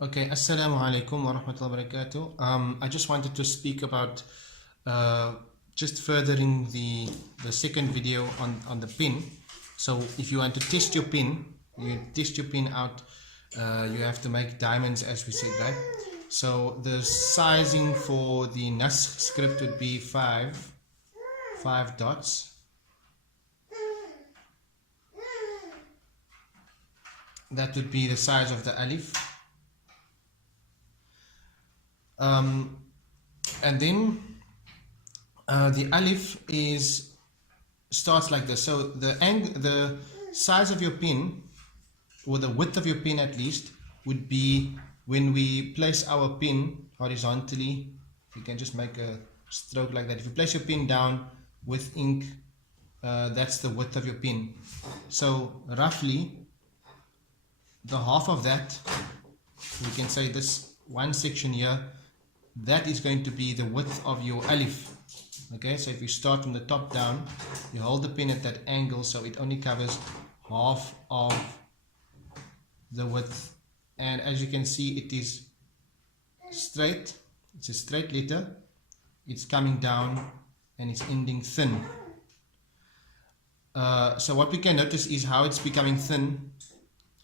Okay, Assalamu alaikum wa rahmatullahi wa barakatuh. I just wanted to speak about just furthering the second video on the pin. So if you want to test your pin, you test your pin out, you have to make diamonds as we said, right? So the sizing for the Naskh script would be five dots. That would be the size of the alif. And then the alif starts like this. So the size of your pin, or the width of your pin at least, would be when we place our pin horizontally. You can just make a stroke like that. If you place your pin down with ink, that's the width of your pin. So roughly the half of that, we can say this one section here, that is going to be the width of your alif. Okay, so if you start from the top down, you hold the pin at that angle, so it only covers half of the width. And as you can see, it is straight. It's a straight letter. It's coming down and it's ending thin. So what we can notice is how it's becoming thin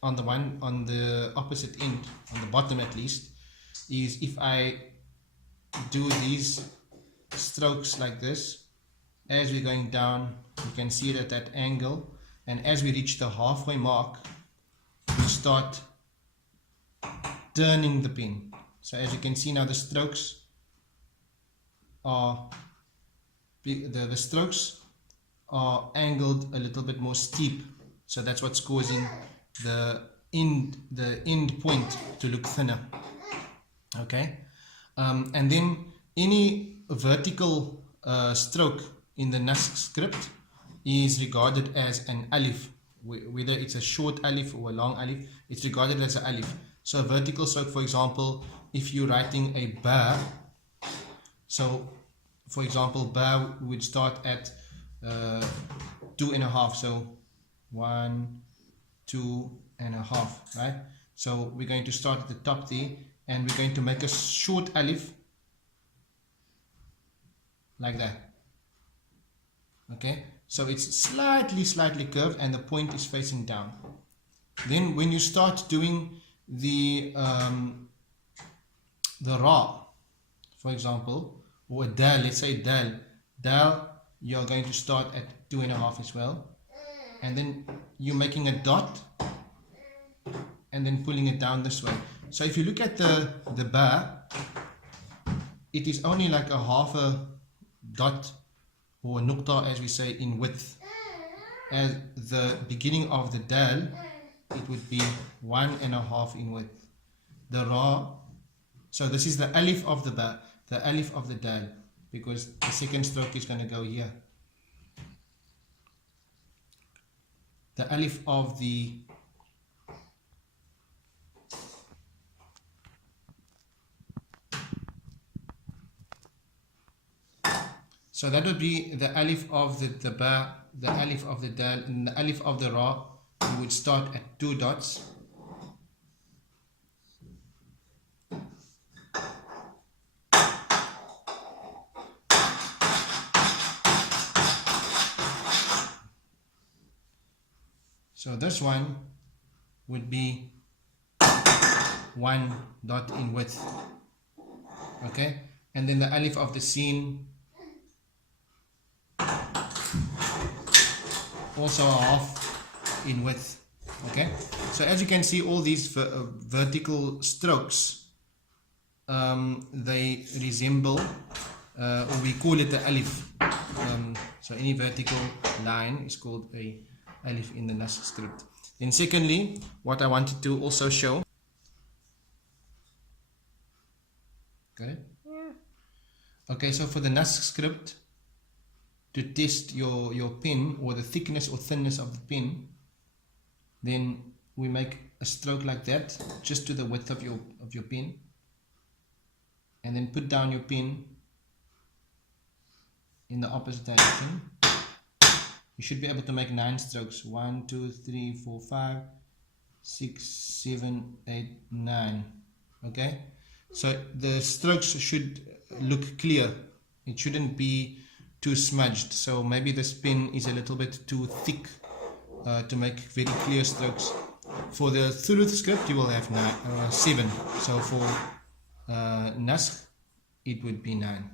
on the opposite end, on the bottom at least, is if I do these strokes like this, as we're going down, you can see it at that angle, and as we reach the halfway mark, we start turning the pin. So as you can see now, the strokes are the strokes are angled a little bit more steep, so that's what's causing the end point to look thinner. Okay. And then any vertical stroke in the Naskh script is regarded as an alif. Whether it's a short alif or a long alif, it's regarded as an alif. So a vertical stroke, for example, if you're writing a ba, so for example, ba would start at 2.5. So 1, 2.5, right? So we're going to start at the top there, and we're going to make a short alif like that. Okay, so it's slightly curved and the point is facing down. Then when you start doing the ra, for example, or a dal, let's say dal, you're going to start at 2.5 as well, and then you're making a dot and then pulling it down this way. So if you look at the ba, it is only like a half a dot, or nuqta as we say, in width. At the beginning of the dal, it would be 1.5 in width. The ra, so this is the alif of the ba, the alif of the dal, because the second stroke is going to go here. The alif of the So that would be the alif of the ba, the alif of the dal, and the alif of the ra. You would start at 2 dots. So this one would be 1 dot in width. Okay, and then the alif of the sin, also a half in width. Okay, so as you can see, all these vertical strokes, they resemble, or we call it the alif. So any vertical line is called a alif in the Naskh script. Then secondly, what I wanted to also show, got it? Yeah. Okay, so for the Naskh script, to test your pen, or the thickness or thinness of the pen, then we make a stroke like that, just to the width of your pen, and then put down your pen in the opposite direction. You should be able to make 9 strokes. 1, 2, 3, 4, 5, 6, 7, 8, 9. Okay, so the strokes should look clear. It shouldn't be too smudged. So maybe this pen is a little bit too thick to make very clear strokes. For the Thuluth script, you will have 7. So for Naskh, it would be 9.